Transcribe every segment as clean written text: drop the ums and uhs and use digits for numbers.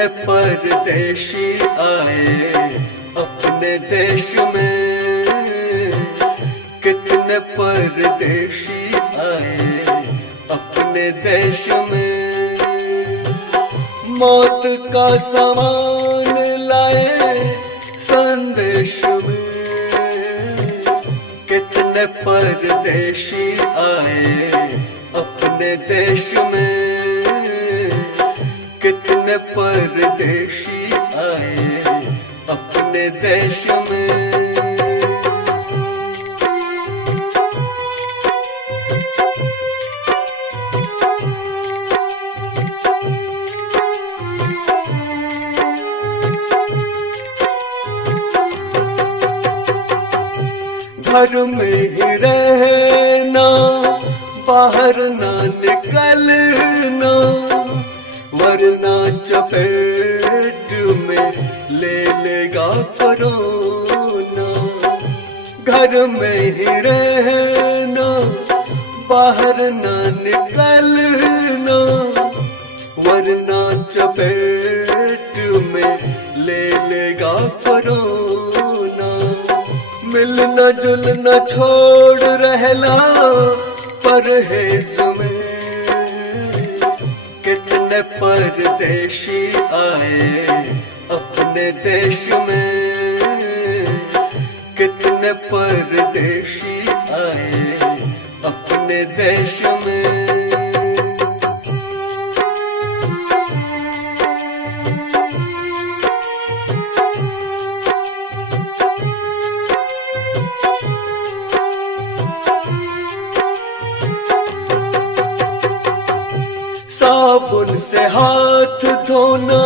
कितने परदेशी आए अपने देश में, कितने परदेशी आए अपने देश में। मौत का सामान लाए संदेश में, कितने परदेशी आए अपने देश में, कितने परदेशी आए अपने देश में। घर में ही रहना, बाहर ना निकलना, वरना चपेट में ले लेगा कोरोना। घर में ही रहना, बाहर ना निकलना, वरना चपेट में ले लेगा कोरोना। मिलना जुलना छोड़ रहना परहेज में, कितने परदेशी आए अपने देश में, कितने परदेशी आए अपने देश में। साबुन से हाथ धोना,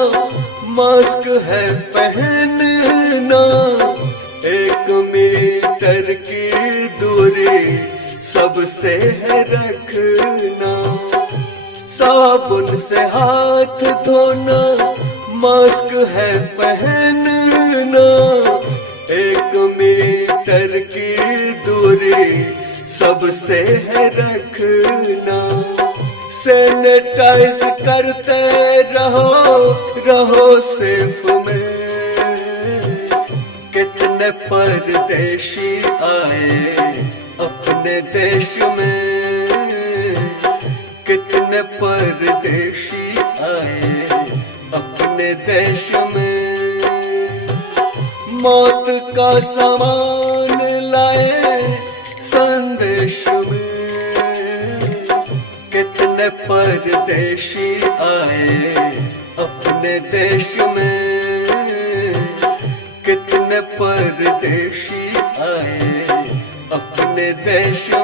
मास्क है पहनना, 1 मीटर की दूरी सबसे है रखना। साबुन से हाथ धोना, मास्क है पहनना, 1 मीटर की दूरी सबसे है रखना। सैनिटाइज करते रहो सेफ में, कितने परदेशी आए अपने देश में, कितने परदेशी आए अपने देश में। मौत का सामान लाए संदेश में, कितने परदेशी आए अपने देश में, कितने परदेशी आए अपने देश में।